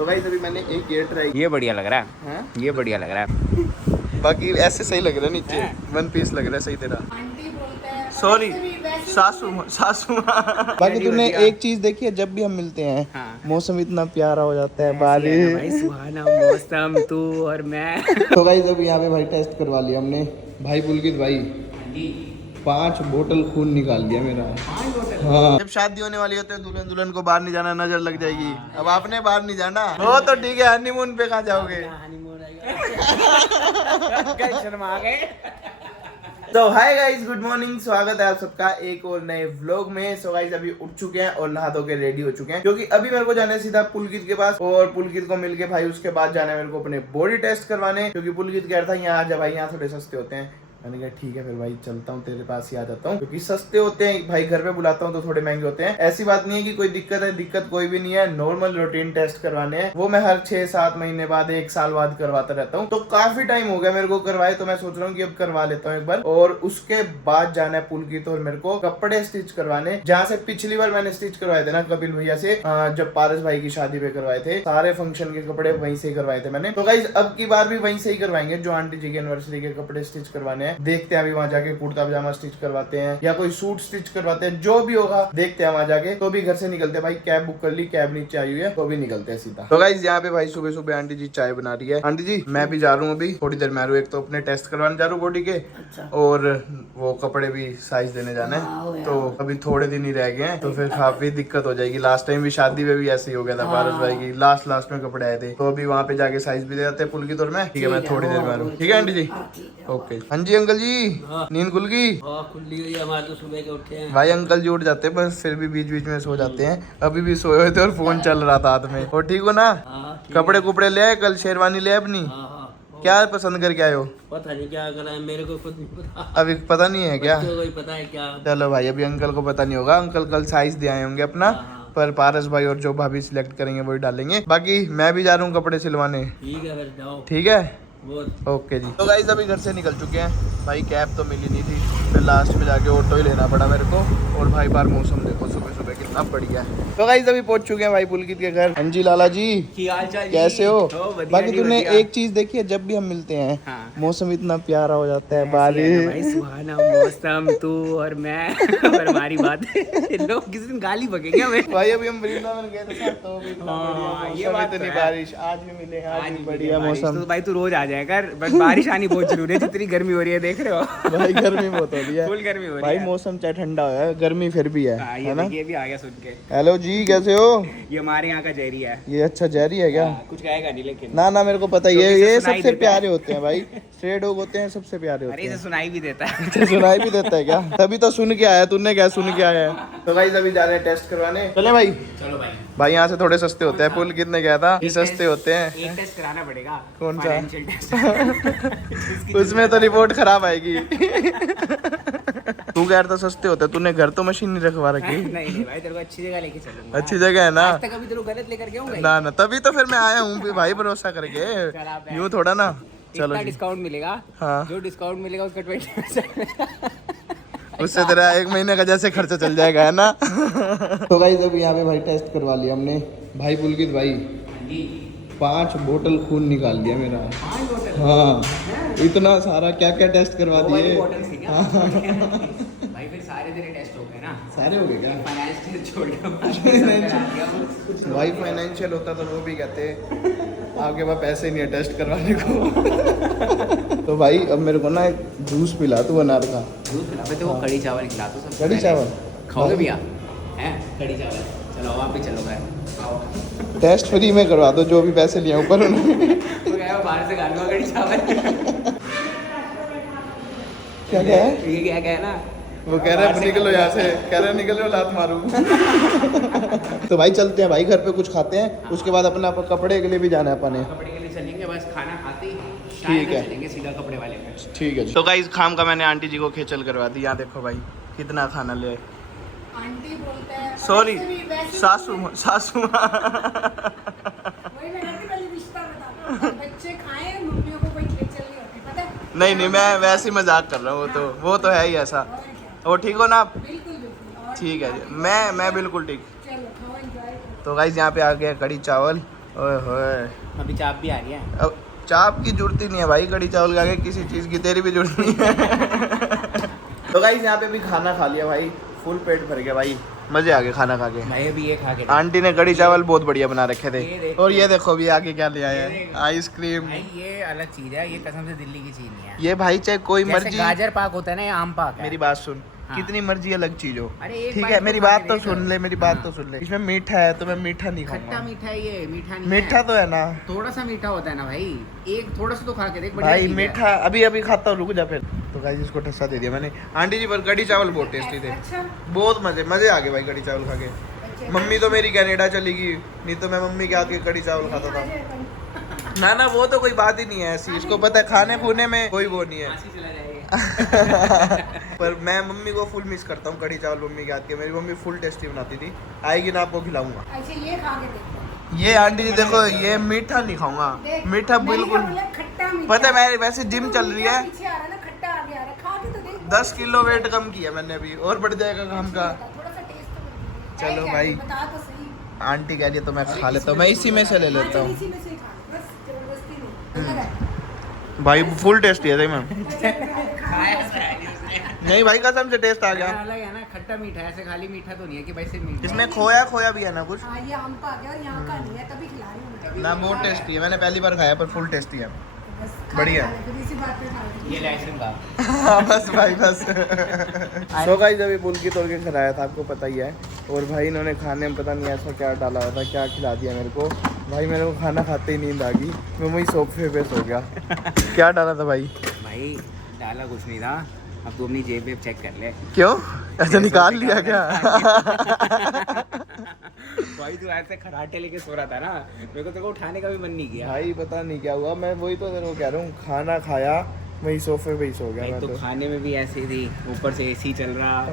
तो गाइस अभी मैंने एक ये ट्राई, ये बढ़िया लग रहा है, है ये बढ़िया लग रहा है। बाकी ऐसे सही लग रहा है, नीचे वन पीस लग रहा है सही तेरा। सॉरी सासू बाकी तूने एक चीज देखी है, जब भी हम मिलते हैं हाँ। मौसम इतना प्यारा हो जाता है, भाई बारिश। सुहाना मौसम, तू और मैं। तो गाइस अभी यहाँ पे भाई टेस्ट करवा लिया हमने, भाई पुलकित भाई 5 बोतल खून निकाल दिया मेरा। हाँ, जब शादी होने वाली होती है दुल्हन दुल्हन को बाहर नहीं जाना, नजर लग जाएगी। अब आपने बाहर नहीं जाना, वो तो ठीक है, हनीमून पे कहाँ जाओगे? शर्मा गए। तो हाय गाइस, गुड मॉर्निंग, स्वागत है आप सबका एक और नए व्लॉग में। सो गाइस अभी उठ चुके हैं और नहा धो के रेडी हो चुके हैं, क्योंकि अभी मेरे को जाना है सीधा पुलकित के पास, और पुलकित को मिलके भाई उसके बाद जाना है मेरे को अपने बॉडी टेस्ट करवाने, क्योंकि पुलकित कह रहा था यहाँ आ जा भाई, यहाँ थोड़े सस्ते होते हैं। मैंने कहा ठीक है फिर भाई चलता हूँ, तेरे पास ही आ जाता हूँ, क्योंकि सस्ते होते हैं भाई, घर पे बुलाता हूँ तो थोड़े महंगे होते हैं। ऐसी बात नहीं है कि कोई दिक्कत है, दिक्कत कोई भी नहीं है। नॉर्मल रूटीन टेस्ट करवाने हैं, वो मैं हर 6-7 महीने बाद, 1 साल बाद करवाता रहता हूँ। तो काफी टाइम हो गया मेरे को करवाए, तो मैं सोच रहा हूँ कि अब करवा लेता हूँ एक बार। और उसके बाद जाना है पुलकित और मेरे को कपड़े स्टिच करवाने, जहाँ से पिछली बार मैंने स्टिच करवाए थे ना कपिल भैया से, जब पारस भाई की शादी पे करवाए थे, सारे फंक्शन के कपड़े वहीं से ही करवाए थे मैंने। तो गाइस अब की बार भी वहीं से ही करवाएंगे, जो आंटी जी की एनिवर्सरी के कपड़े स्टिच करवाने हैं। देखते हैं अभी वहाँ जाके कुर्ता पजामा स्टिच करवाते हैं या कोई सूट स्टिच करवाते हैं, जो भी होगा देखते हैं वहाँ जाके। तो भी घर से निकलते हैं भाई, कैब बुक कर ली, कैब नीचे आई हुई है, तो भी निकलते हैं सीधा। तो गाइस यहाँ पे भाई सुबह सुबह आंटी जी चाय बना रही है। आंटी जी मैं भी जा रहा हूँ अभी थोड़ी देर में, एक तो अपने टेस्ट करवाने जा रहा हूँ बॉडी के, और वो कपड़े भी साइज देने जाना है, तो अभी थोड़े दिन ही रह गए हैं, तो फिर काफी दिक्कत हो जाएगी। लास्ट टाइम भी शादी में भी ऐसे ही हो गया था, पारस भाई की लास्ट में कपड़े आए थे, तो अभी वहाँ पे जाके साइज भी दे जाते हैं पुलकित और मैं। ठीक है मैं थोड़ी देर में आ रहा हूँ, ठीक है आंटी जी? ओके। हाँ जी अंकल जी, नींद खुल गई? खुली हुई है, हमारे तो सुबह के उठे हैं भाई अंकल जी उठ जाते हैं, बस फिर भी बीच बीच में सो जाते हैं। अभी भी सोए हुए थे और फोन चल रहा था हाथ में। और ठीक हो ना? कपड़े कुपड़े ले आए, कल शेरवानी ले अपनी? क्या पसंद करके आए हो? पता नहीं क्या करा है, मेरे को खुद नहीं पता। अभी पता नहीं है क्या? कोई पता है क्या? चलो भाई अभी अंकल को पता नहीं होगा, अंकल कल साइज दे आए होंगे अपना, पर पारस भाई और जो भाभी सिलेक्ट करेंगे वही डालेंगे। बाकी मैं भी जा रहा हूँ कपड़े सिलवाने। ठीक है फिर जाओ। ठीक है बहुत ओके जी। तो गाइस अभी घर से निकल चुके हैं भाई, कैब तो मिली नहीं थी, फिर लास्ट में जाके ऑटो ही लेना पड़ा मेरे को। और भाई बार मौसम देखो सुबह सुबह कितना बढ़िया है। तो गाइस अभी पहुंच चुके हैं भाई पुलकित के घर। हाँ जी लाला जी, कैसे हो? बाकी तूने एक चीज देखी है, जब भी हम मिलते हैं मौसम इतना प्यारा हो जाता है, बारिश। सुहाना मौसम, तू और मैं। पर हमारी बात लोग किसी दिन गाली बकेंगे हमें। भाई अभी हम वृंदावन गए थे तो भी इतना बढ़िया ये बात इतनी तो है। बारिश आज भी मिले, आज भी बढ़िया मौसम। तो भाई तू रोज आ जाया कर, बस बारिश आनी बहुत जरूरी है, जितनी गर्मी हो रही है देख रहे हो। भाई गर्मी बहुत हो रही है, फुल गर्मी हो रही भाई है। मौसम चाहे ठंडा हो है, गर्मी फिर भी है ये ना? देखिए, भी आ गया सुन के। हेलो जी कैसे हो? ये हमारे यहाँ का जहरी है। ये अच्छा जहरी है क्या? कुछ कहेगा नहीं लेकिन। ना ना मेरे को पता है, तो इसे ये सुनाई सबसे देता प्यारे होते हैं भाई, स्ट्रे डॉग होते हैं, सबसे प्यारे अरे होते इसे हैं। सुनाई भी देता है। अच्छा सुनाई भी देता है क्या? तभी तो सुन के आया, तूने क्या सुन के आया है? तो गाइस अभी जा रहे हैं टेस्ट करवाने, चले भाई? चलो भाई। भाई यहाँ से थोड़े सस्ते होते हैं, पुल कितने गया था, ये सस्ते होते हैं। एक टेस्ट कराना पड़ेगा। कौन सा? Financial test. उसमें तो रिपोर्ट खराब आएगी। तू कह रहा था सस्ते होते, तूने घर तो मशीन नहीं रखवा रखी? नहीं भाई, तेरे को अच्छी जगह लेके चलूंगा। अच्छी जगह है ना? आज तक अभी तेरे को गलत लेकर गया हूँ भाई? ना तभी तो फिर मैं आया हूँ भी भाई, भरोसा करके, यूँ थोड़ा ना। चलो जी। डिस्काउंट मिलेगा। हाँ। जो डिस्काउंट मिलेगा उसका 20%। उससे तेरा 1 महीने का जैसे खर्चा चल जाएगा, है ना? तो गाइस अभी यहाँ पे भाई टेस्ट करवा लिया हमने, भाई पुलकित भाई 5 बोतल खून निकाल दिया मेरा। हाँ इतना सारा, क्या क्या टेस्ट करवा दिए। भाई फिर सारे तेरे टेस्ट हो गए ना? सारे हो गए क्या? फाइनेंशियल छोड़ के भाई फाइनेंशियल होता तो वो भी कहते आपके पास पैसे नहीं है टेस्ट करवाने को। तो भाई अब मेरे को ना एक जूस पिला तू अनार का। दूध पिला तो वो कड़ी चावल खिला तो सब। कड़ी चावल खाओगे भैया? हैं कड़ी चावल? चलो आप भी चलो भाई, आओ। टेस्ट फ्री में करवा दो, जो भी पैसे लिए ऊपर उन्होंने। तो क्या है, बाहर से खाने कड़ी चावल। क्या क्या है? ये क्या है ना, वो कह रहे हैं निकलो यहाँ से, कह रहे हैं निकलो लात मारू। तो भाई चलते हैं भाई, घर पे कुछ खाते हैं, उसके बाद अपना कपड़े के लिए भी जाना है अपने। कपड़े के लिए चलेंगे, बस खाना खाते ही ठीक है, चलेंगे सीधा कपड़े वाले पे। ठीक है। तो गाइस खाम का मैंने आंटी जी को खेचल करवा दी, यहाँ देखो भाई कितना खाना ले आए। आंटी बोलते हैं, सॉरी सासू वही सासू। मैं कहती पहले रिश्ता बता, बच्चे खाएं, मम्मियों को कोई खेचल नहीं होती, पता है? नहीं मैं वैसे ही मजाक कर रहा हूँ, वो तो है ही ऐसा। और क्या? और ठीक हो ना आप? बिल्कुल बिल्कुल। और ठीक है जी, मैं बिल्कुल ठीक। चलो खाओ, एंजॉय करो। तो गाइस यहाँ पे आ गया कड़ी चावल, ओए होए, अभी चाप भी आ रही है। अब चाप की जरूरत ही नहीं है भाई, कड़ी चावल खा के किसी चीज़ की तेरी भी जरूरत नहीं है। तो गाइस यहाँ पे भी खाना खा लिया भाई, फुल पेट भर गया भाई, मजे आ गए खाना खा के। भाई अभी ये खा के आंटी ने कड़ी चावल बहुत बढ़िया बना रखे ये थे। देखो। और ये देखो भी आके क्या ले आया ये है, देखो। आइसक्रीम। भाई ये अलग चीज है, ये कसम से दिल्ली की चीज नहीं है। ये भाई चाहे कोई जैसे मर्जी, गाजर पाक होता है ना, ये आम पाक है। मेरी बात सुन, हाँ। कितनी मर्जी अलग चीज हो, अरे एक ठीक बाइट है, तो मेरी खा बात के तो देख। सुन ले, मेरी बात हाँ। तो सुन ले। इसमें मीठा है तो मैं मीठा नहीं खट्टा खाऊंगा। मीठा है ये, मीठा नहीं मीठा है। तो है ना थोड़ा सा मीठा होता है ना भाई, एक थोड़ा सा तो खा के देख, बढ़िया भाई, चीज़ है। मीठा अभी अभी खाता हूँ, रुक जा फिर। तो गाइस इसको ठस्सा दे दिया मैंने। आंटी जी पर कड़ी चावल बहुत टेस्टी थे, अच्छा बहुत मजे आ गए भाई कड़ी चावल खा के। मम्मी तो मेरी कनाडा चली गई, नहीं तो मैं मम्मी के हाथ के कड़ी चावल खाता था। ना ना वो तो कोई बात ही नहीं है ऐसी, इसको पता है खाने खूने में कोई वो नहीं है। फांसी चला जाएगा। पर मैं मम्मी को फुल मिस करता हूँ, कड़ी चावल मम्मी के हाथ के। मेरी मम्मी फुल टेस्टी बनाती थी, आएगी ना आपको खिलाऊंगा। अच्छा ये खा के देखो। ये आंटी जी देखो, ये मीठा नहीं खाऊंगा, देख, मीठा मैंने बिल्कुल। क्या बोला, खट्टा मीठा। पता है मैं वैसे जिम तो चल रही मीठा है, पीछे आ रहा है ना, खट्टा आगे आ रहा है, खा के तो देख। 10 किलो वेट कम किया मैंने अभी, और बढ़ जाएगा काम का। थोड़ा सा टेस्ट तो कर दीजिए। चलो क्या भाई। है, बता तो सही। आंटी कह रही है तो मैं खा लेता हूँ, मैं इसी में से ले लेता हाँ, हूँ। चल इसी में से ही खा लो, बस जबरदस्ती नहीं। अलग है। भाई फुल टेस्टी है सही में। खाया था इसने। नहीं भाई कसम से टेस्ट आ गया। अलग है ना, खट्टा मीठा, ऐसे खाली मीठा तो नहीं है कि भाई सिर्फ मीठा। इसमें खोया खोया भी है ना कुछ हाँ ये आम का आ गया और यहाँ का नहीं है, तभी खिला रही हूँ मैं। ना, बहुत टेस्टी है, मैंने पहली बार खाया पर फुल टेस्टी है। बस खा बढ़िया। खा ले, फिर इसी बात पे खा ले। ये लहसुन का। हाँ बस भाई बस। सो गाइस अभी पुलकी तोड़ के खिलाया था, आपको पता ही है। और भाई इन्होंने खाने में पता नहीं ऐसा क्या डाला हुआ था, क्या खिला दिया मेरे को। भाई मेरे को खाना खाते ही नींद आ गई, मैं वही सोफे पे सो गया। क्या डाला था भाई? भाई डाला कुछ नहीं था, अब तू अपनी जेब वेब चेक कर ले। क्यों, ऐसा निकाल लिया क्या? भाई तू ऐसे खराटे लेके सो रहा था ना, मेरे को तेरे को उठाने का भी मन नहीं किया। भाई पता नहीं क्या हुआ, मैं वही तो तेरे को कह रहा हूँ, खाना खाया वही सोफे पे ही सो गया भाई मैं तो तो। खाने में भी ऐसे थी, ऊपर से एसी चल रहा।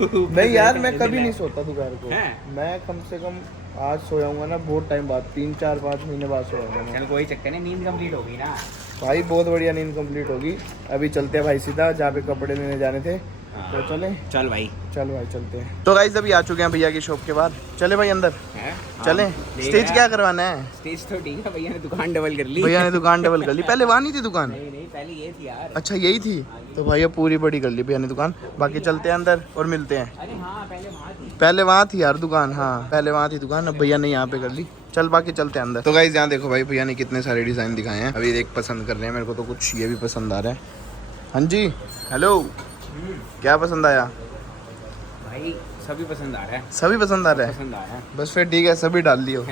नहीं यार मैं कभी नहीं सोता दोपहर को, हैं? मैं कम से कम आज सोया हूँ ना बहुत टाइम बाद, 3-4-5 महीने बाद सोया हूँ मैं। चल कोई चक्कर नहीं, नींद कंप्लीट होगी ना। भाई बहुत बढ़िया नींद कंप्लीट होगी। अभी चलते हैं भाई सीधा जहाँ पे कपड़े लेने जाने थे, तो चले। चल भाई। चल भाई चलते हैं। तो गाइस अभी आ चुके हैं भैया की शॉप के बाहर, चले भाई अंदर हैं? चले। हाँ, देख स्टेज रहा। क्या करवाना है? स्टेज तो ठीक है, भैया ने दुकान डबल कर ली। भैया ने दुकान डबल कर ली, पहले वहाँ नहीं थी दुकान? नहीं नहीं, पहले ये थी यार। अच्छा यही थी, तो भैया पूरी बड़ी कर ली भैया ने दुकान। बाकी चलते हैं अंदर और मिलते हैं। अरे हाँ पहले वहाँ थी। पहले वहाँ थी यार दुकान, हाँ पहले वहाँ थी दुकान, अब भैया ने यहाँ पे कर ली। चल बाकी चलते हैं अंदर। तो गाइस यहाँ देखो भाई, भैया ने कितने सारे डिज़ाइन दिखाए हैं, अभी एक पसंद कर रहे हैं। मेरे को तो कुछ ये भी पसंद आ रहा है। हाँ जी हेलो, क्या पसंद आया? भाई सभी पसंद आ रहा है, सभी पसंद आ रहा है, पसंद आ रहा है। बस फिर ठीक है सभी डाल लियो।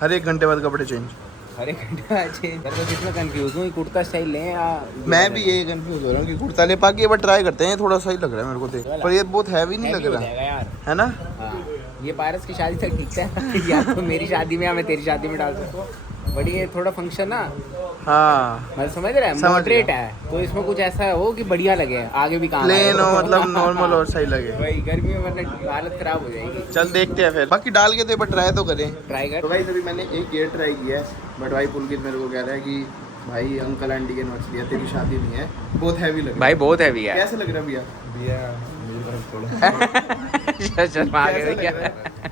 हर 1 घंटे बाद कपड़े चेंज। अरे घंटा चेंज कर, कितना कंफ्यूज हूँ, कुर्ता स्टाइल लें या मैं भी यही कंफ्यूज हो रहा हूँ कि कुर्ता ले पाके, एक बार ट्राई करते हैं, थोड़ा सही लग रहा है मेरे को देख, पर ये बहुत हैवी नहीं लग हो रहा जाएगा यार। है ना? हाँ ये पारस की शादी तक ठीक है। या तो मेरी शादी में या मैं तेरी शादी में डाल सकता हूँ, बट ये थोड़ा फंक्शन ना, हाँ मैं समझ रहा है, समझ मॉडरेट गया। है, तो इसमें कुछ ऐसा हो कि बढ़िया लगे, आगे भी काम प्लेन आए। हो, मतलब नॉर्मल और सही लगे। भाई गर्मी में वरना हालत खराब हो जाएगी। चल देखते हैं फिर, बाकी डाल के तो एक बार ट्राई तो करें। ट्राई कर। तो भाई अभी मैंने एक ये ट्राई किया है, बट भाई पुलकित मेरे को कह रहा है कि भाई अंकल आंटी के नोट्स लिया, तेरी शादी नहीं है, बहुत हैवी लग रहा है। भाई बहुत हैवी है। कैसे लग रहा है भैया? शर्मा आ गया क्या?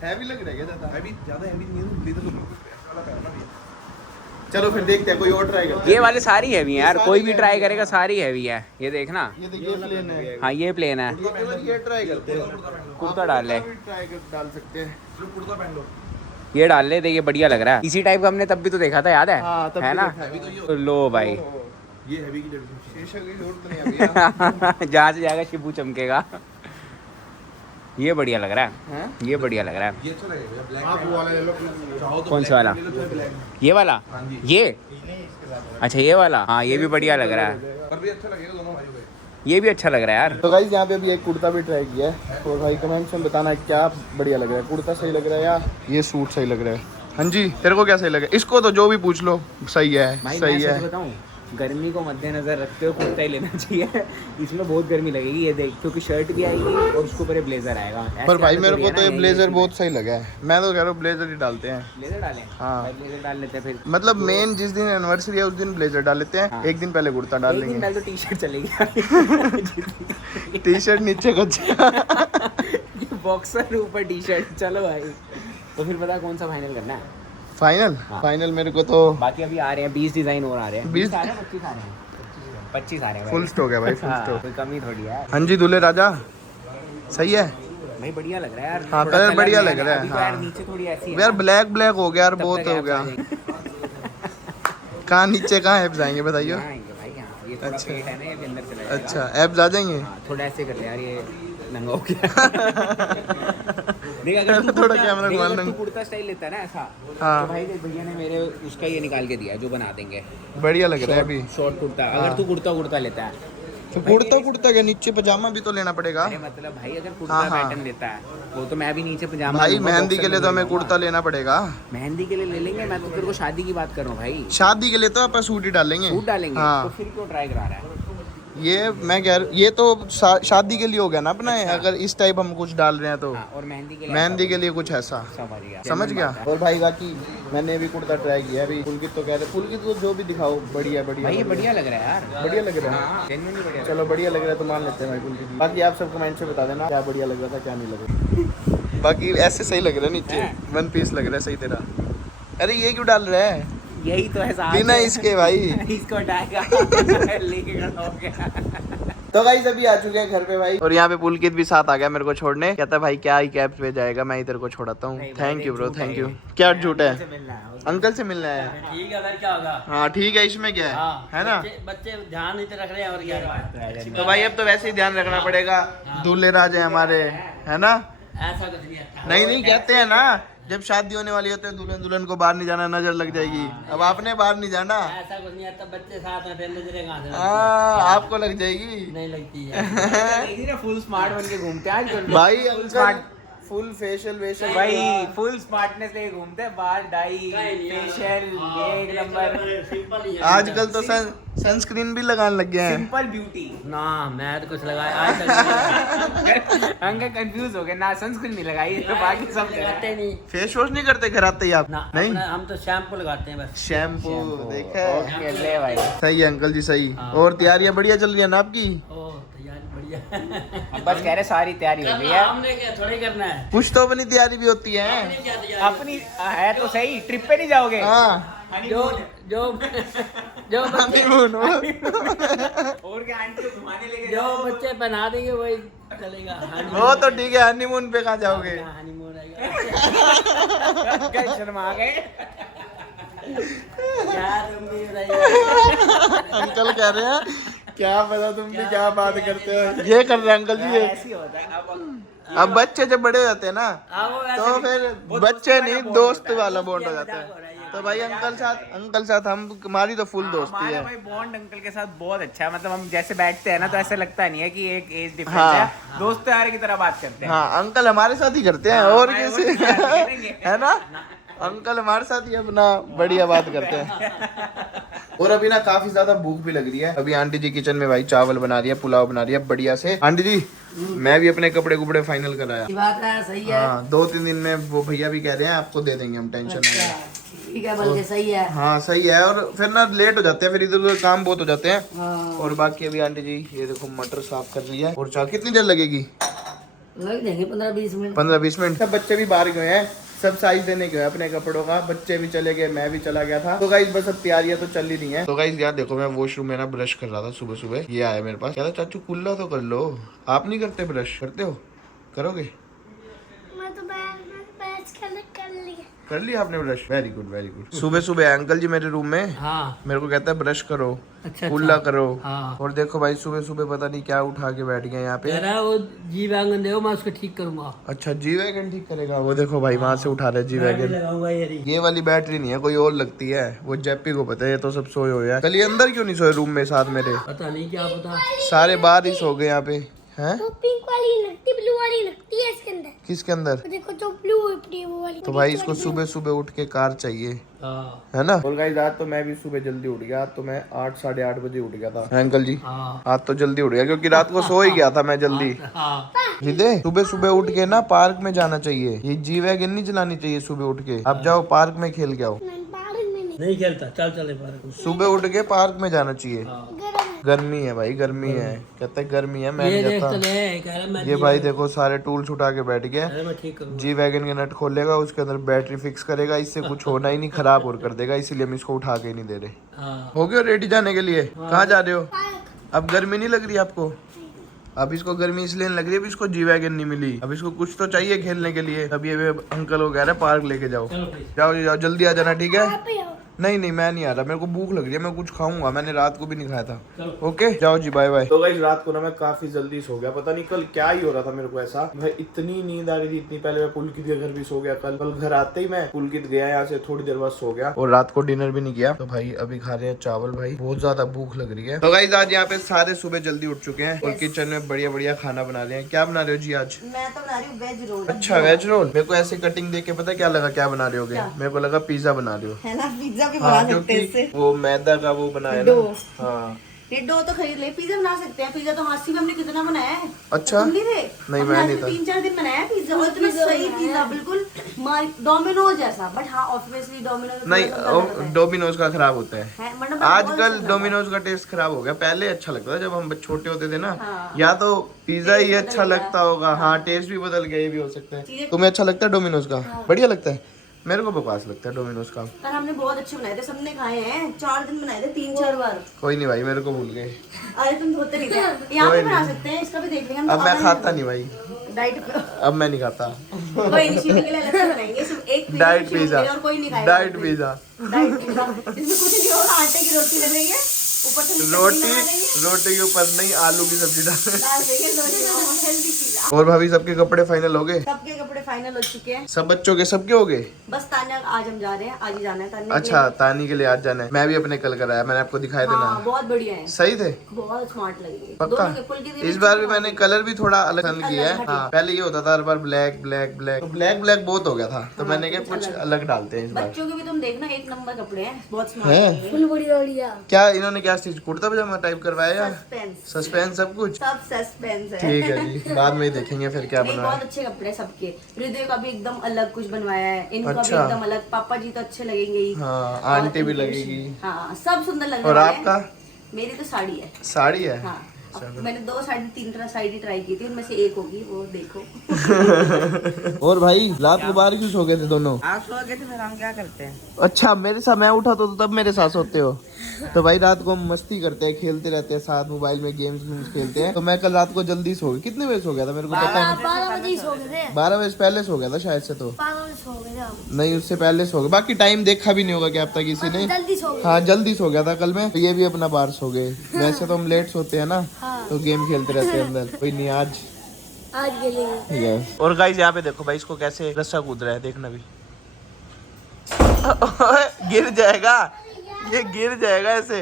हैवी लग रहा है क्या ज्यादा? हैवी ज्यादा हैवी नहीं है, लेदर वाला पहनना भैया। चलो फिर देखते हैं, कोई और ट्राई करते हैं। ये वाले सारी हैवी हैं यार, ये कोई सारी भी ट्राई heavy करेगा सारी हैवी है। ये देखना, ये देखिए प्लेन है, हाँ ये प्लेन है। ये ट्राई करते हैं। कुर्ता डाल ले, ट्राई डाल सकते हैं। कुर्ता पहन लो। ये डाल ले, देखिए बढ़िया लग रहा है। इसी टाइप का हमने तब भी तो देखा था, याद है? हाँ, तब है भी ना? देखा है। तो लो भाई। ये हैवी की जरूरत, शीशे की जरूरत नहीं है भैया। जहाँ से जाएगा शिबू चमकेगा। ये बढ़िया लग रहा है, हैं? ये बढ़िया लग रहा है। ये अच्छा लगेगा ब्लैक वाला ले लो। कौन सा वाला? ये वाला? ये अच्छा ये वाला, हाँ ये भी बढ़िया लग रहा है, पर भी अच्छा लगेगा दोनों भाइयों पे। ये भी अच्छा लग रहा है यार। तो गाइस यहाँ पे अभी एक कुर्ता भी ट्राई किया है, और भाई कमेंट्स में बताना क्या बढ़िया लग रहा है, कुर्ता सही लग रहा है या ये सूट सही लग रहा है। हाँ जी तेरे को क्या सही लगा? इसको तो जो भी पूछ लो सही है, भाई सही मैं है। सच बताऊं, गर्मी को मद्देनजर रखते हुए कुर्ता ही लेना चाहिए। इसमें बहुत गर्मी लगेगी, ये देख, क्योंकि शर्ट भी आएगी और उसके ऊपर ये ब्लेजर आएगा। पर भाई मेरे को तो ये ब्लेजर बहुत सही लगा है, मैं तो कह रहा हूँ ब्लेजर ही डालते हैं। ब्लेजर डालें? हाँ। भाई ब्लेजर डाल लेते हैं फिर। मतलब मेन जिस दिन एनिवर्सरी है उस दिन ब्लेजर डाल लेते हैं, हाँ। एक दिन पहले कुर्ता डाल एक दिन लेंगे। पहले तो टी शर्ट चलेगी। टी शर्ट नीचे कच्चा। बॉक्सर ऊपर टी शर्ट, चलो भाई। तो फिर बता कौन सा फाइनल करना है? फाइनल फाइनल मेरे को तो बाकी अभी आ रहे हैं 20 डिजाइन और आ रहे हैं 20 आ रहे हैं 25 आ रहे हैं 25 आ रहे हैं फुल स्टॉक है भाई, फुल हाँ, स्टॉक। कोई कमी थोड़ी है हाँ जी दूल्हे राजा सही है भाई, बढ़िया लग रहा है यार। हाँ, थोड़ा कलर बढ़िया नया लग रहा है, अभी तो यार हाँ। नीचे थोड़ी ऐसी है यार ना, ब्लैक ब्लैक हो गया यार, तब बहुत तक हो ऐप्स गया। आ जाएंगे। कहाँ नीचे कहाँ ऐप जाएंगे बताइए। यहाँ आएंगे भाई, यहाँ ये थोड़ा अच्छा। पेट है ना, ये भी अंदर चला जाएगा। अच्छा ऐप आ जाएंगे। हाँ, थोड़ा ऐसे कर ले यार, ये नंगा हो गया। देख अगर तू थोड़ा कुर्ता- कैमरा देख, घुमा अगर तू लेंगे। कुर्ता स्टाइल लेता है ना ऐसा, हाँ। तो भाई देख भैया ने मेरे उसका ये निकाल के दिया है जो बना देंगे, बढ़िया लग रहा है अभी। शॉर्ट कुर्ता। हाँ। अगर तू कुर्ता लेता है तो कुर्ता के नीचे पजामा भी तो लेना पड़ेगा। अरे मतलब भाई अगर कुर्ता हाँ, हाँ। पैटर्न लेता है वो तो मैं भी नीचे पजामा भाई लूंगा, मेहंदी बॉक्सर के लिए में तो हमें लूंगा। कुर्ता लेना पड़ेगा। मेहंदी के लिए ले लेंगे, मैं तो तेरे को शादी की बात कर रहा हूँ भाई। शादी के लिए तो अपन सूट ही डालेंगे। सूट डालेंगे हाँ। तो फिर क्यों ट्राई करा रहा है? ये मैं कह रहा ये तो शादी के लिए हो गया ना अपना। अगर इस टाइप हम कुछ डाल रहे हैं तो हाँ, और मेहंदी के लिए मेहंदी के लिए कुछ ऐसा समझ गया समझ गया। और भाई बाकी मैंने भी कुर्ता ट्राई किया अभी। पुलकित तो कह रहे पुलकित तो जो भी दिखाओ बढ़िया बढ़िया भाई, ये बढ़िया बढ़िया लग रहा है यार, बढ़िया लग रहा है। हाँ, genuinely बढ़िया। चलो बढ़िया लग रहा है तो मान लेते हैं भाई पुलकित। बाकी आप सब कमेंट से बता देना क्या बढ़िया लग रहा था क्या नहीं लग रहा। बाकी ऐसे सही लग रहा है नीचे, वन पीस लग रहा है सही तेरा। अरे ये क्यों डाल रहा है यही तो है साथ बिना में। इसके भाई। इसको हटाएगा लेके खड़ा हो गया। तो गाइस अभी आ चुके हैं घर पे भाई, और यहाँ पे पुलकित भी साथ आ गया मेरे को छोड़ने। कहता भाई क्या ही कैब्स पे जाएगा, मैं ही तेरे को छोड़ाता हूँ। नहीं भाई, थैंक यू ब्रो, झूठ थैंक है यू। ये। क्या झूठ है? से मिलना है उसको। अंकल से मिलना है। ठीक है, फिर क्या होगा? हाँ ठीक है, इसमें क्या है ना। बच्चे ध्यान नहीं तो रख रहे हैं और क्या। तो भाई अब तो वैसे ही ध्यान रखना पड़ेगा, दूल्हे राज है हमारे, है ना। ऐसा कुछ नहीं है। नहीं नहीं कहते हैं ना, जब शादी होने वाली होती है दुल्हन दुल्हन को बाहर नहीं जाना, नजर लग जाएगी। अब आपने बाहर नहीं जाना। ऐसा कुछ नहीं है, तब बच्चे साथ में फिर नजरें कहाँ से लगती हाँ आपको लग जाएगी। है? नहीं लगती है। इसी ना फुल स्मार्ट बन के घूमते हैं आजकल भाई full uncle smart full facial वेशियल भाई, फुल स्मार्टनेस लेके घूमते हैं, बाल डाई फेशियल, ये एक नंबर। सिंपल ही है। आजकल तो सनस्क्रीन भी लगाने लग गए हैं। Simple beauty. ना मैं तो कुछ लगाया आज तक नहीं लगाया। अंकल कंफ्यूज हो गए ना, सनस्क्रीन नहीं लगाई तो बाकी सब लगाते नहीं फेस वॉश नहीं करते घर आते ही आप? ना, नहीं हम तो शैम्पू लगाते हैं बस। शैम्पू देखा है? ओके ले भाई। सही है अंकल जी सही। हाँ। और तैयारियां बढ़िया चल रही है ना आपकी? ओ तैयारी बढ़िया। अब बस कह रहे सारी तैयारी हो गई है, हमने क्या थोड़ी करना है। कुछ तो अपनी तैयारी भी होती है। क्या तैयारी? अपनी है तो सही, ट्रिप पे नहीं जाओगे? हाँ जो जो जो बच्चे honeymoon। और क्या आंटी को घुमाने लेके जो बच्चे बना देंगे वही चलेगा। वो तो ठीक है, हनीमून पे कहाँ जाओगे? हनीमून आएगा। गए शर्मा गए। क्या तुम भी बताइए। अंकल कह रहे हैं क्या पता तुम भी क्या बात करते हो। ये कर रहे हैं अंकल जी ये। ऐसे ही होता है अब बच्चे जब बड़े हो जाते हैं ना हाँ, वो ऐसे तो भी- फिर बच्चे नहीं दोस्त वाला बॉन्ड हो जाता मजाक हो है। रहा है ये। तो भाई अंकल साथ हम हमारी तो फुल दोस्ती हमारा है। भाई बॉन्ड अंकल के साथ बहुत अच्छा है, मतलब हम जैसे बैठते हैं ना तो ऐसा लगता नहीं है कि एक एज डिफरेंस हाँ। है, दोस्त यार की तरह बात करते हैं। हाँ अंकल हमारे साथ ही करते हैं हाँ, और हमारे कैसे और क्या करेंगे? है ना। अंकल हमारे साथ ही अपना बढ़िया बात करते हैं। और अभी ना काफी ज्यादा भूख भी लग रही है। अभी आंटी जी किचन में भाई चावल बना रही है, पुलाव बना रही है बढ़िया से। आंटी जी मैं भी अपने कपड़े कुपड़े फाइनल कराया। बात है, सही है। हाँ 2-3 दिन में वो भैया भी कह रहे हैं आपको दे देंगे हम, टेंशन नहीं है। ठीक है, बल्कि सही है। हाँ सही है। और फिर ना लेट हो जाते हैं, फिर इधर उधर काम बहुत हो जाते हैं। हाँ। और बाकी अभी आंटी जी ये देखो मटर साफ कर रही है। और चावल कितनी देर लगेगी? लग देंगे 15-20 मिनट। 15-20 मिनट। सब बच्चे भी बाहर गए हैं, सब साइज देने गए अपने कपड़ों का। बच्चे भी चले गए, मैं भी चला गया था। तो गाइस बस अब तैयारियां तो चल ही रही हैं। तो गाइस यार देखो मैं वॉशरूम में ना ब्रश कर रहा था सुबह सुबह, ये आया मेरे पास, कहता चाचू कुल्ला तो कर लो। आप नहीं करते ब्रश? करते हो? करोगे? मैं तो बैच कर लिया। कर लिया आपने brush? Very good very good. सुबह सुबह अंकल जी मेरे रूम में हाँ। मेरे को कहता है ब्रश करो, अच्छा, कुल्ला करो। हाँ। और देखो भाई सुबह सुबह पता नहीं क्या उठा के बैठ गए यहाँ पे। कह रहा है वो जी वैगन दे, मैं उसको ठीक करूंगा। अच्छा जी वैगन ठीक करेगा? वो देखो भाई वहां से उठा रहे जी मैं भी वैगन। लगाऊंगा ये वाली बैटरी नहीं है, कोई और लगती है। वो जेपी को पता है, ये तो सब सोए हुए हैं। कल ये अंदर क्यों नहीं सोए रूम में साथ मेरे? पता नहीं क्या पता। सारे बाहर ही सो गए यहाँ पे हैं। वो पिंक वाली लगती, ब्लू वाली लगती है इसके अंदर। किसके अंदर? तो देखो जो ब्लू होती है वो वाली। तो भाई इसको सुबह सुबह उठ के कार चाहिए, हाँ। है ना। और गाइस आज तो मैं भी सुबह जल्दी उठ गया। आज तो मैं 8-8:30 बजे उठ गया था अंकल जी। हाँ। आज तो जल्दी उठ गया क्योंकि रात को सो ही गया था मैं जल्दी। हाँ। जिदे सुबह सुबह उठ के ना पार्क में जाना चाहिए। ये जी वैगन नहीं चलानी चाहिए सुबह उठ के। आप जाओ पार्क में खेल के आओ। नहीं, पार्क में नहीं। नहीं खेलता, चल चले पार्क में। सुबह उठ के पार्क में जाना चाहिए। हाँ। गर्म है। गर्मी है भाई, गर्मी है, कहते हैं गर्मी है, मैं ये नहीं देख तो जाता। ले, कह रहा मैं ये भाई देखो सारे टूल्स उठा के बैठ गया। अरे मैं ठीक करूंगा। जी वैगन के नट खोलेगा, उसके अंदर बैटरी फिक्स करेगा, इससे कुछ होना ही नहीं, खराब और कर देगा, इसीलिए हम इसको उठा के ही नहीं दे रहे। हाँ हो गए रेडी जाने के लिए? कहाँ जा रहे हो? अब गर्मी नहीं लग रही आपको? अब इसको गर्मी इसलिए नहीं लग रही है, अब इसको जी वैगन नहीं मिली, अब इसको कुछ तो चाहिए खेलने के लिए। अब ये अंकल वो कह रहे हैं पार्क लेके जाओ। चलो भाई। जाओ जाओ जल्दी आ जाना, ठीक है? आप ही आओ। नहीं नहीं मैं नहीं आ रहा, मेरे को भूख लग रही है, मैं कुछ खाऊंगा, मैंने रात को भी नहीं खाया था। चलो। ओके जाओ जी, बाय बाय। तो गाइस रात को ना मैं काफी जल्दी सो गया, पता नहीं कल क्या ही हो रहा था मेरे को ऐसा, भाई इतनी नींद आ रही थी, इतनी पहले मैं पुलकित के घर भी सो गया। कल घर आते ही मैं पुलकित गया, यहाँ से थोड़ी देर बाद सो गया, और रात को डिनर भी नहीं किया। तो भाई अभी खा रहे हैं चावल, भाई बहुत ज्यादा भूख लग रही है। तो गाइस आज यहाँ पे सारे सुबह जल्दी उठ चुके हैं और किचन में बढ़िया बढ़िया खाना बना रहे हैं। क्या बना रहे हो जी आज? मैं तो बना रही हूँ वेज रोल। अच्छा वेज रोल। मेरे को ऐसे कटिंग देख के पता क्या लगा, क्या बना रहे होगे? मेरे को लगा पिज्जा बना रहे हो। है ना, पिज्जा भी हाँ, बना सकते हैं क्योंकि इससे। वो मैदा का वो बनाया ना। डो। हाँ ये डो तो खरीद ले, पिज्जा बना सकते हैं। पिज्जा तो हाथी में हमने कितना बनाया है। अच्छा। तुम नहीं थे? नहीं, हमने मैं आज नहीं था। 3-4 दिन बनाया है पिज्जा, और इतना सही पिज्जा, बिल्कुल डोमिनोज जैसा। बट हाँ ऑब्वियसली डोमिनोज नहीं, डोमिनोज का खराब होता है मतलब आजकल। डोमिनोज का टेस्ट खराब हो गया, पहले अच्छा लगता था जब हम छोटे होते थे ना। हाँ। या तो पिज्जा ही टेस्ट अच्छा बदल गया। लगता होगा। हाँ टेस्ट भी बदल गया, ये भी हो सकता है। चीज़ें- तुम्हें अच्छा लगता है डोमिनोज का? बढ़िया लगता है, मेरे को बकवास लगता है डोमिनोज का। पर हमने बहुत अच्छे बनाए थे, सबने खाए हैं। 4 दिन बनाए थे, 3-4 बार। कोई नहीं भाई, मेरे को भूल गए। अरे तुम धोते नहीं थे। यहाँ पे बना सकते हैं, इसका भी देख लेंगे। अब मैं खाता नहीं भाई, डाइट अब मैं नहीं खाता। कोई नहीं, शिव के लिए अलग से बनाएंगे। सिर्फ एक पिज्जा डाइट शिव के पिज्जा, लिए, और कोई नहीं खाएगा। डाइट पिज्जा, डाइट पिज्जा इसमें कुछ नहीं होगा, आटे की रोटी ले लेंगे, ऊपर से चटनी रोटी बना लेंगे, रोटी के ऊपर नहीं, आलू की सब्जी डाल। डाल देंगे, हेल्दी पिज्जा। और भाभी सबके कपड़े फाइनल हो गए? सबके कपड़े फाइनल हो चुके हैं। सब बच्चों के सबके हो गए? बस तान्या आज हम जा रहे हैं, आज ही जाना है तान्या। अच्छा तानी के लिए आज जाना है। मैं भी अपने कल कराया, मैंने आपको दिखाया था हाँ ना। बहुत बढ़िया है, सही थे? बहुत स्मार्ट लगेंगे पक्का? दोनों के पुल की। इस बार भी मैंने कलर भी थोड़ा अलग पसंद किया है। हाँ पहले ये होता था हर बार ब्लैक ब्लैक ब्लैक, तो ब्लैक ब्लैक बहुत हो गया था, तो हाँ, मैंने कहा कुछ अलग डालते हैं इस बार। बच्चों के भी तुम देखना, 1 नंबर कपड़े हैं, बहुत स्मार्ट है? लगेंगे। फुल बढ़िया बढ़िया। क्या इन्होंने क्या चीज, कुर्ता पजामा टाइप करवाया या सस्पेंस, सस्पेंस सब कुछ? सब सस्पेंस है। ठीक है जी, बाद में ही देखेंगे फिर क्या नहीं बनवाया। बहुत अच्छे कपड़े सबके। हृदय का भी एकदम अलग कुछ बनवाया है, इनका भी अच्छा। एकदम अलग। पापा जी तो अच्छे लगेंगे ही। हाँ और आंटी भी इनके लगेगी। हाँ सब सुंदर लगने और वाले हैं। आपका? मेरी तो साड़ी है। साड़ी है? हाँ अब मैंने 2 साड़ी 3 तरह साड़ी ट्राई की थी, उनमें से एक होगी, वो देखो। और भाई रात को बाहर क्यों सो गए थे दोनों? आप सो गए थे, फिर हम क्या करते हैं? अच्छा मेरे साथ, मैं उठा तो तब मेरे साथ सोते हो? तो भाई रात को हम मस्ती करते हैं, खेलते रहते हैं साथ, मोबाइल में गेम्स खेलते हैं। तो मैं कल रात को जल्दी सो गया। कितने बजे सो गया था मेरे को पता है? 12 बजे ही सो गए थे। 12 बजे पहले सो गया था शायद से। तो 12 बजे सो गए थे हम। नहीं उससे पहले सो गए, बाकी टाइम देखा भी नहीं होगा क्या अब तक किसी ने। जल्दी सो गए। हाँ जल्दी सो गया था कल मैं, तो ये भी अपना बाहर सो गए। वैसे तो हम लेट सोते हैं ना, हाँ। तो गेम खेलते रहते हैं अंदर। कोई नहीं आज खेलेंगे। और गाइस यहाँ पे देखो भाई इसको कैसे रस्सा कूद रहा है, देखना भी। गिर जाएगा, ये गिर जाएगा ऐसे।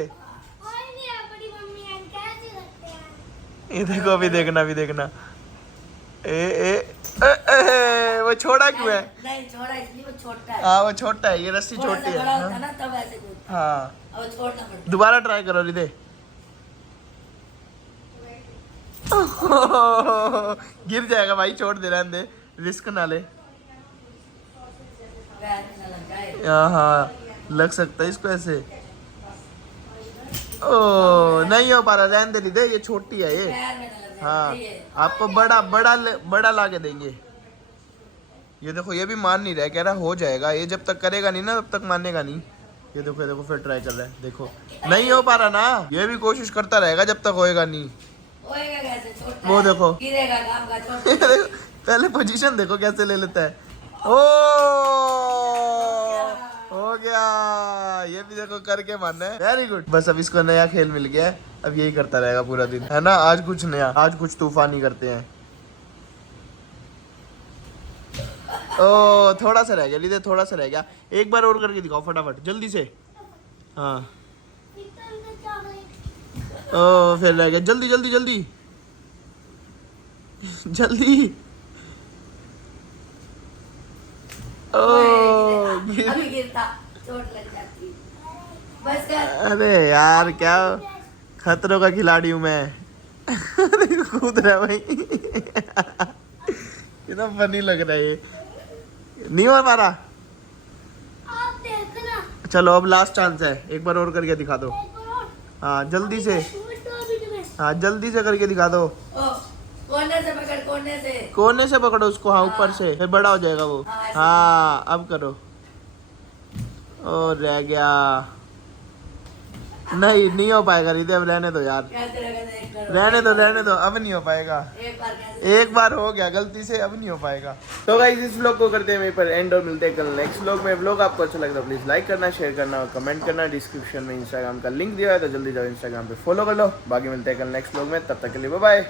ये देखो अभी देखना, अभी देखना। वो छोड़ा क्यों है? नहीं छोड़ा इसलिए, वो छोटा है। हाँ वो छोटा है, ये रस्सी थोड़ा छोटी सा बड़ा होता है। ना तब ऐसे कूदता, हाँ अब छोड़ना पड़ता। दोबारा ट्राई करो रिदे। गिर जाएगा भाई, छोड़ दे, रहने दे, रिस्क ना ले। पैर में ना लग जाए। हाँ लग सकता है इसको ऐसे। ओ नहीं हो पा रहा, रहने दे रिदे, ये छोटी है ये। पैर में ना लग जाए। हाँ ये आपको बड़ा ला के देंगे। ये देखो ये भी मान नहीं रहा है, कह रहा हो जाएगा। ये जब तक करेगा नहीं ना तब तक मानेगा नहीं। ये देखो, ये देखो फिर ट्राई कर रहा है, देखो नहीं हो पा रहा ना। ये भी कोशिश करता रहेगा जब तक होएगा नहीं। होएगा कैसे? छोटा वो है, देखो। गिरेगा काम का, छोटा। पहले पोजीशन देखो कैसे ले लेता है। ओ हो गया, ये भी देखो करके मानना है। Very good. बस अब इसको नया खेल मिल गया है, अब यही करता रहेगा पूरा दिन, है ना। आज कुछ नया, आज कुछ तूफानी करते हैं। ओ थोड़ा सा रह गया लीजिए, थोड़ा सा रह गया। एक बार और करके दिखाओ फटाफट जल्दी से। हाँ ओ फिर रह गया, जल्दी जल्दी जल्दी जल्दी। ओ अभी गिरता, चोट लग जाती। बस कर। अरे यार क्या खतरों का खिलाड़ी हूँ मैं। कूद रहा है भाई। कितना फनी लग रहा है ये। नहीं हो पा रहा। आप देखना। चलो अब लास्ट चांस है, एक बार और करके दिखा दो। हाँ जल्दी से। तो हाँ जल्दी से करके दिखा दो। कोने से पकड़, कोने से। कोने से पकड़ो उसको, हाँ ऊपर से, फिर बड़ा हो जाएगा वो। हाँ अब करो। ओ रह गया। नहीं हो पाएगा रिद्धि, अब रहने दो यार, रहने दो, अब नहीं हो पाएगा। एक बार हो गया गलती से, अब नहीं हो पाएगा। तो गाइस इस व्लॉग को करते हैं वहीं पर एंड और मिलते हैं कल नेक्स्ट व्लॉग में। व्लॉग आपको अच्छा लगा तो प्लीज लाइक करना, शेयर करना और कमेंट करना। डिस्क्रिप्शन में इंस्टाग्राम का लिंक दिया है तो जल्दी जाओ इंस्टाग्राम पे फॉलो कर लो। बाकी मिलते हैं कल नेक्स्ट व्लॉग में, तब तक के लिए बाय बाय।